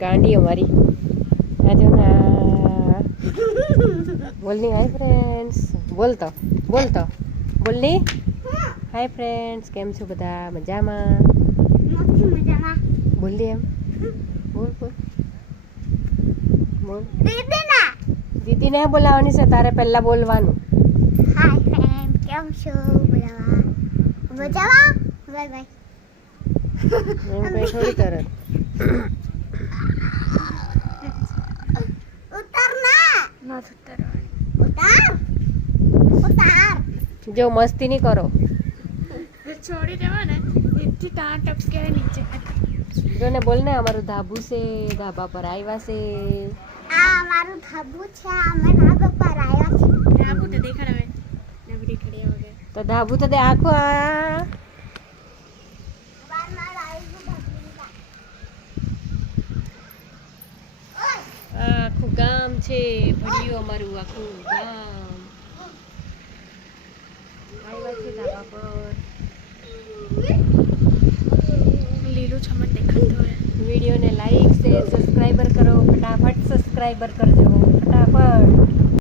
गांडी हमारी जो ना बोलनी हाय फ्रेंड्स बोलता बोलनी हाय फ्रेंड्स केम छो बधा मजामा बोलनी एम बोल बोल बोल दीदी ने बोलावानी से तारे पहला बोलवानु हाय फ्रेंड केम छो बोलावा मजामा बाय बाय मैं पे थोड़ी तरह उतरना मत उतर जो मस्ती नहीं करो छोड़ी देवा ना इतनी टांग टपके नीचे जो ने बोलने हमारू धाबू से धाबा पर आया से आ हमारू धाबू છે અમે ધાબા પર આવ્યા છે ધાબુ તો દેખાડે નબડી ખડી વગર तो धाबू तो दे आखो आ આખું ગામ છે ભડિયું અમારું આખું ગામ આવ્યા છે ધાબા પર લીલું છમન દેખાતું હોય વિડીયોને લાઈક શેર સબસ્ક્રાઈબર કરો ફટાફટ સબસ્ક્રાઈબર કરજો ફટાફટ